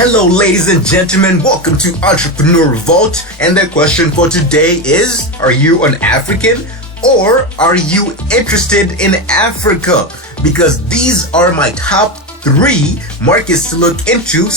Hello ladies and gentlemen, welcome to Entrepreneur Vault, and the question for today is, are you an African or are you interested in Africa? Because these are my top 3 markets to look into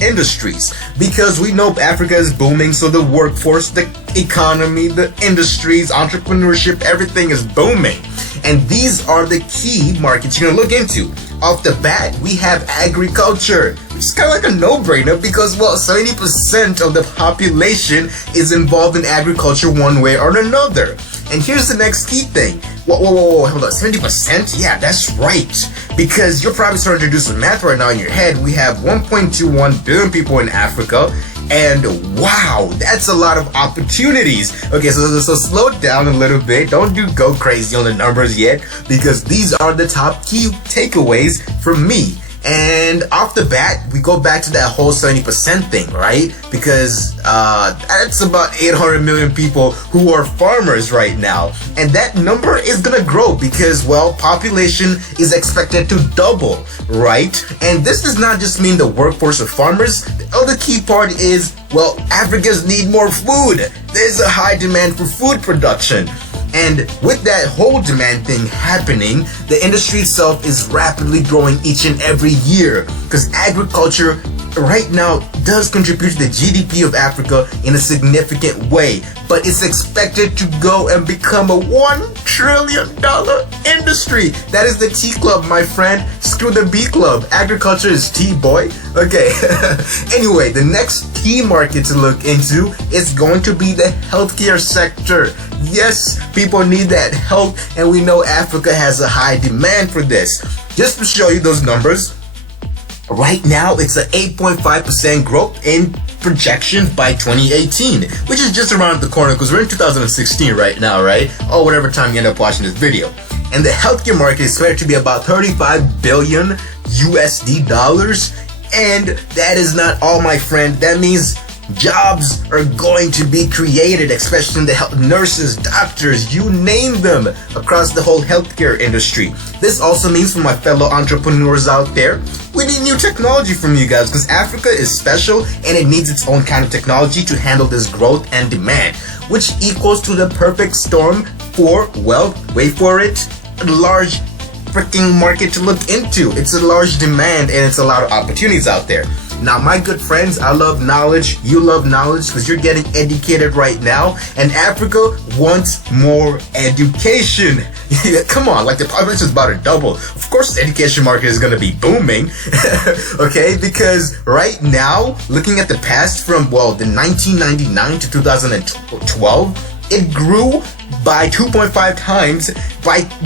/ industries, because we know Africa is booming, so the workforce, the economy, the industries, entrepreneurship, everything is booming. And these are the key markets you're gonna look into. Off the bat, we have agriculture, which is kind of like a no-brainer because, well, 70% of the population is involved in agriculture one way or another. And here's the next key thing. Whoa, hold on, 70%? Yeah, that's right. Because you're probably starting to do some math right now in your head. We have 1.21 billion people in Africa, and wow, that's a lot of opportunities. Okay, so slow down a little bit. Don't go crazy on the numbers yet, because these are the top key takeaways for me. And off the bat, we go back to that whole 70% thing, right? Because that's about 800 million people who are farmers right now. And that number is gonna grow because, well, population is expected to double, right? And this does not just mean the workforce of farmers. The other key part is, well, Africans need more food. There's a high demand for food production. And with that whole demand thing happening, the industry itself is rapidly growing each and every year, because agriculture right now does contribute to the GDP of Africa in a significant way, but it's expected to go and become a $1 trillion industry. That is the T club, my friend. Screw the B club. Agriculture is T, boy. Okay. Anyway, the next key market to look into is going to be the healthcare sector. Yes, people need that help, and we know Africa has a high demand for this. Just to show you those numbers, right now it's an 8.5% growth in projections by 2018, which is just around the corner because we're in 2016 right now, right? Or whatever time you end up watching this video. And the healthcare market is expected to be about 35 billion USD dollars. And that is not all, my friend. That means jobs are going to be created, especially in the health, nurses, doctors, you name them, across the whole healthcare industry. This also means, for my fellow entrepreneurs out there, we need new technology from you guys, because Africa is special and it needs its own kind of technology to handle this growth and demand, which equals to the perfect storm for, well, wait for it, a large freaking market to look into. It's a large demand and it's a lot of opportunities out there. Now, my good friends, I love knowledge. You love knowledge because you're getting educated right now. And Africa wants more education. Come on, like the population is about to double. Of course, the education market is going to be booming. Okay, because right now, looking at the past from, well, the 1999 to 2012, it grew by 2.5 times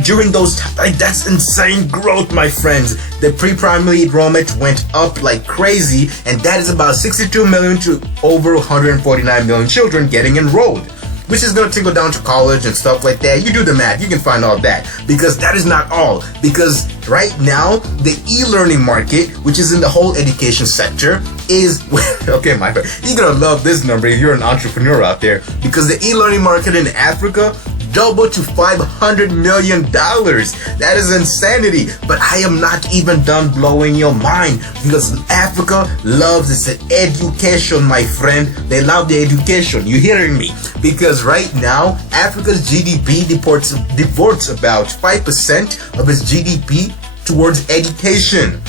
during those times. Like, that's insane growth, my friends. The pre-primary enrollment went up like crazy, and that is about 62 million to over 149 million children getting enrolled, which is going to trickle down to college and stuff like that. You do the math, you can find all that, because that is not all. Because right now, the e-learning market, which is in the whole education sector, is, okay, my friend, you're going to love this number if you're an entrepreneur out there, because the e-learning market in Africa doubled to $500 million. That is insanity. But I am not even done blowing your mind, because Africa loves its education, my friend. They love the education. You hearing me? Because right now, Africa's GDP devotes about 5% of its GDP towards education.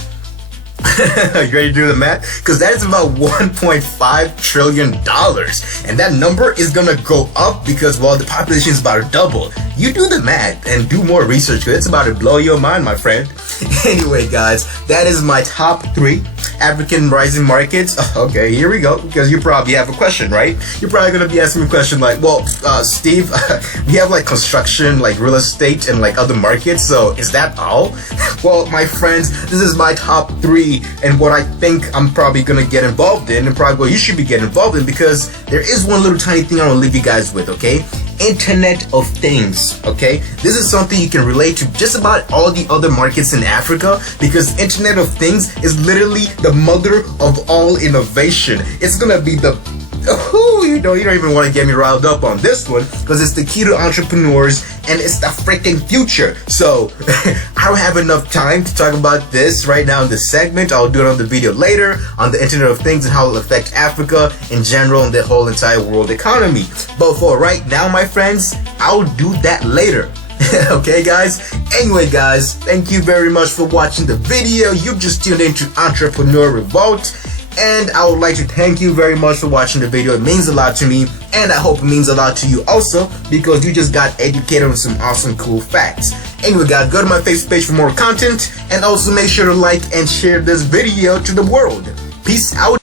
You ready to do the math? Because that is about $1.5 trillion. And that number is going to go up because, well, the population is about to double. You do the math and do more research, because it's about to blow your mind, my friend. Anyway, guys, that is my top 3 African rising markets. Okay, here we go, because you probably have a question, right? You're probably going to be asking me a question like, well, Steve, we have like construction, like real estate, and like other markets, so is that all? Well, my friends, this is my top 3 and what I think I'm probably going to get involved in, and probably what you should be getting involved in, because there is one little tiny thing I want to leave you guys with, okay? Internet of Things, okay? This is something you can relate to just about all the other markets in Africa, because Internet of Things is literally the mother of all innovation. It's gonna be the you don't even want to get me riled up on this one, because it's the key to entrepreneurs and it's the freaking future. So I don't have enough time to talk about this right now in this segment. I'll do it on the video later on the Internet of Things and how it'll affect Africa in general and the whole entire world economy. But for right now, my friends, I'll do that later. Okay, guys? Anyway, guys, thank you very much for watching the video. You just tuned into Entrepreneur Revolt, and I would like to thank you very much for watching the video. It means a lot to me, and I hope it means a lot to you also, because you just got educated on some awesome, cool facts. Anyway, guys, go to my Facebook page for more content, and also make sure to like and share this video to the world. Peace out.